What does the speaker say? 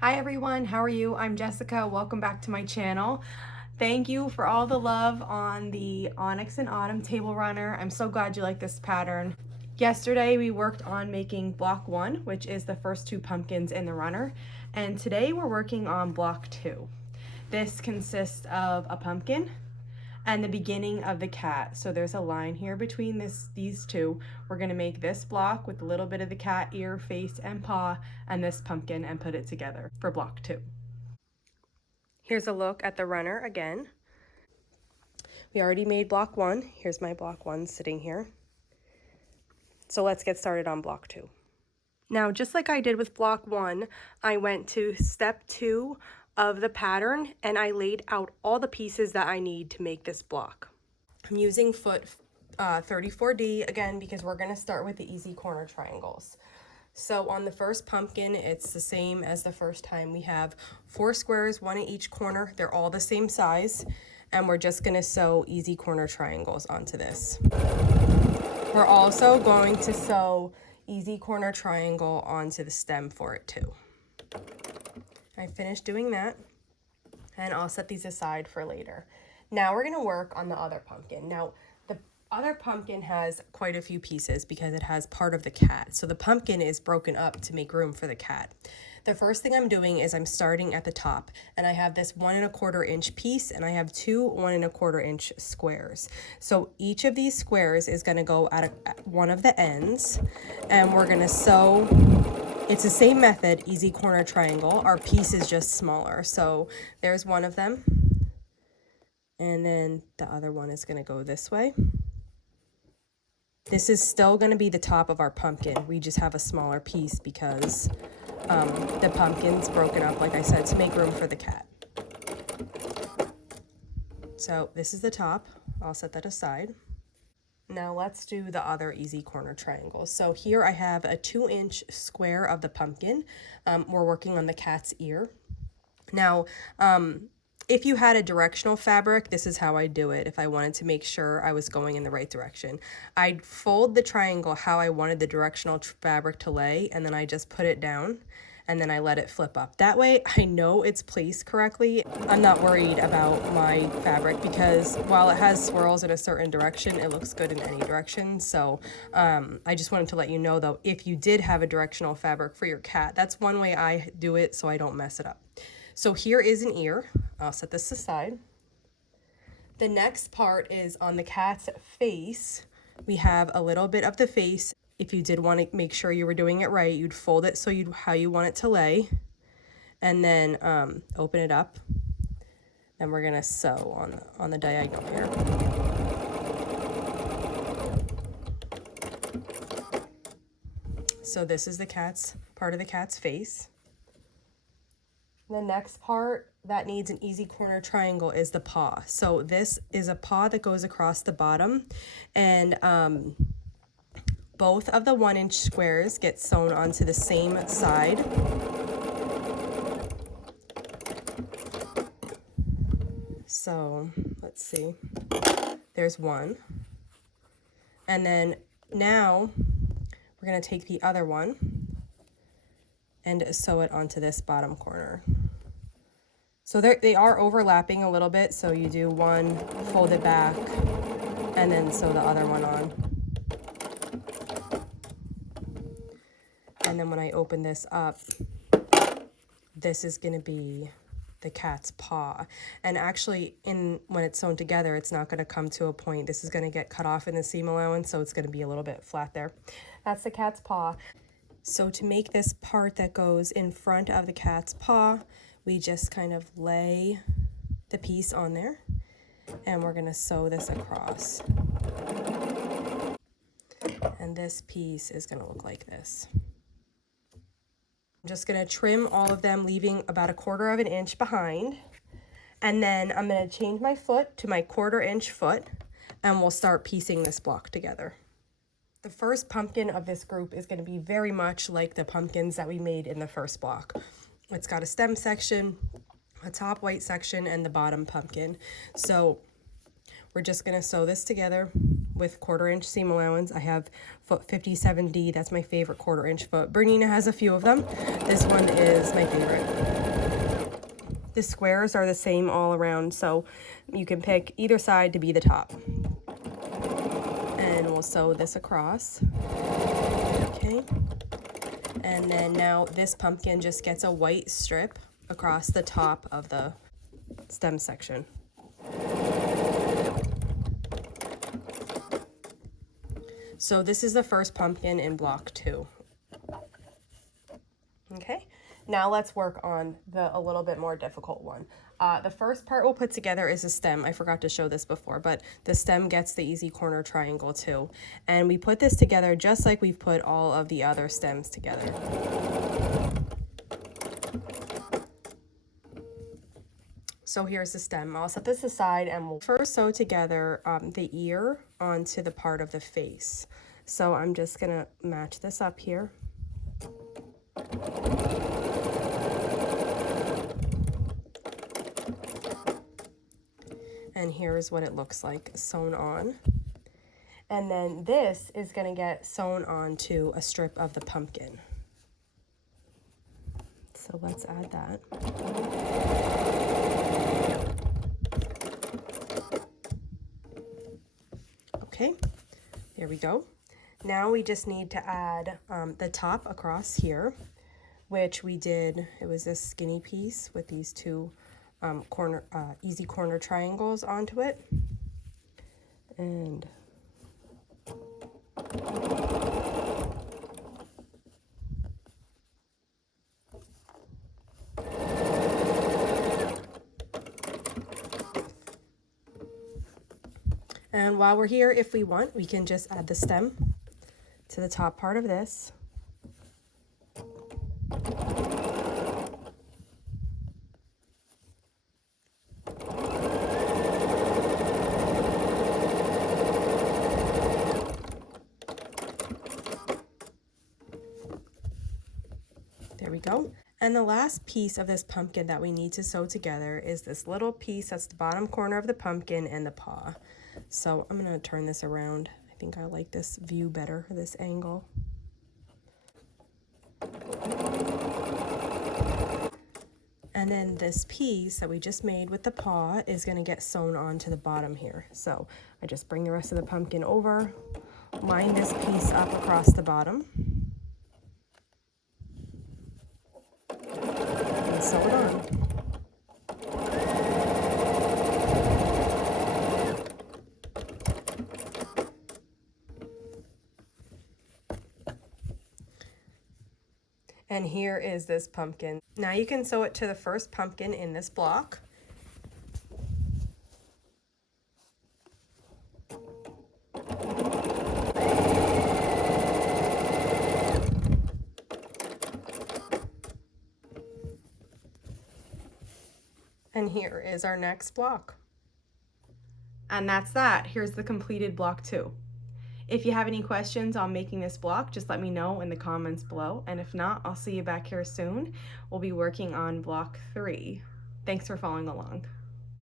Hi everyone, how are you? I'm Jessica. Welcome back to my channel. Thank you for all the love on the Onyx and Autumn table runner. I'm so glad you like this pattern. Yesterday we worked on making block 1, which is the first 2 pumpkins in the runner, and today we're working on block 2. This consists of a pumpkin and the beginning of the cat. So there's a line here between these two. We're gonna make this block with a little bit of the cat ear, face, and paw, and this pumpkin and put it together for block 2. Here's a look at the runner again. We already made block 1. Here's my block 1 sitting here. So let's get started on block 2. Now, just like I did with block 1, I went to step 2 of the pattern and I laid out all the pieces that I need to make this block. I'm using foot 34D again because we're going to start with the easy corner triangles. So on the first pumpkin, it's the same as the first time. We have 4 squares, 1 in each corner. They're all the same size, and we're just going to sew easy corner triangles onto this. We're also going to sew easy corner triangle onto the stem for it too. I finished doing that, and I'll set these aside for later. Now we're gonna work on the other pumpkin. Now, the other pumpkin has quite a few pieces because it has part of the cat. So the pumpkin is broken up to make room for the cat. The first thing I'm doing is I'm starting at the top, and I have this 1 1/4 inch piece, and I have 2 1 1/4 inch squares. So each of these squares is gonna go at one of the ends, and we're gonna sew. It's the same method, easy corner triangle. Our piece is just smaller. So there's one of them. And then the other one is going to go this way. This is still going to be the top of our pumpkin. We just have a smaller piece because the pumpkin's broken up, like I said, to make room for the cat. So this is the top. I'll set that aside. Now let's do the other easy corner triangle. So here I have a 2-inch square of the pumpkin. We're working on the cat's ear. Now, if you had a directional fabric, this is how I do it if I wanted to make sure I was going in the right direction. I'd fold the triangle how I wanted the directional fabric to lay, and then I just put it down, and then I let it flip up. That way I know it's placed correctly. I'm not worried about my fabric because while it has swirls in a certain direction, it looks good in any direction. So I just wanted to let you know though, if you did have a directional fabric for your cat, that's one way I do it so I don't mess it up. So here is an ear. I'll set this aside. The next part is on the cat's face. We have a little bit of the face. If you did want to make sure you were doing it right, you'd fold it so how you want it to lay, and then open it up. Then we're gonna sew on the diagonal here. So this is the part of the cat's face. The next part that needs an easy corner triangle is the paw. So this is a paw that goes across the bottom, and both of the 1-inch squares get sewn onto the same side. So let's see, there's one. And then now we're gonna take the other one and sew it onto this bottom corner. So they are overlapping a little bit, so you do one, fold it back, and then sew the other one on. And then when I open this up, this is gonna be the cat's paw. And actually, when it's sewn together, it's not gonna come to a point. This is gonna get cut off in the seam allowance, so it's gonna be a little bit flat there. That's the cat's paw. So to make this part that goes in front of the cat's paw, we just kind of lay the piece on there, and we're gonna sew this across. And this piece is gonna look like this. I'm just gonna trim all of them, leaving about 1/4 inch behind. And then I'm gonna change my foot to my 1/4 inch foot, and we'll start piecing this block together. The first pumpkin of this group is gonna be very much like the pumpkins that we made in the first block. It's got a stem section, a top white section, and the bottom pumpkin. So we're just gonna sew this together with 1/4 inch seam allowance. I have foot 57D, that's my favorite 1/4 inch foot. Bernina has a few of them. This one is my favorite. The squares are the same all around, so you can pick either side to be the top. And we'll sew this across. Okay. And then now this pumpkin just gets a white strip across the top of the stem section. So this is the first pumpkin in block 2. Okay, now let's work on a little bit more difficult one. The first part we'll put together is a stem. I forgot to show this before, but the stem gets the easy corner triangle too. And we put this together just like we've put all of the other stems together. So here's the stem. I'll set this aside and we'll first sew together the ear onto the part of the face. So I'm just gonna match this up here. And here's what it looks like sewn on. And then this is gonna get sewn onto a strip of the pumpkin. So let's add that. Okay, there we go. Now we just need to add the top across here, which we did. It was this skinny piece with these two easy corner triangles onto it. And while we're here, if we want, we can just add the stem to the top part of this. There we go. And the last piece of this pumpkin that we need to sew together is this little piece that's the bottom corner of the pumpkin and the paw. So I'm going to turn this around. I think I like this view better, this angle. And then this piece that we just made with the paw is going to get sewn onto the bottom here. So I just bring the rest of the pumpkin over, line this piece up across the bottom, and sew it on. And here is this pumpkin. Now you can sew it to the first pumpkin in this block. And here is our next block. And that's that. Here's the completed block 2. If you have any questions on making this block, just let me know in the comments below. And if not, I'll see you back here soon. We'll be working on block 3. Thanks for following along.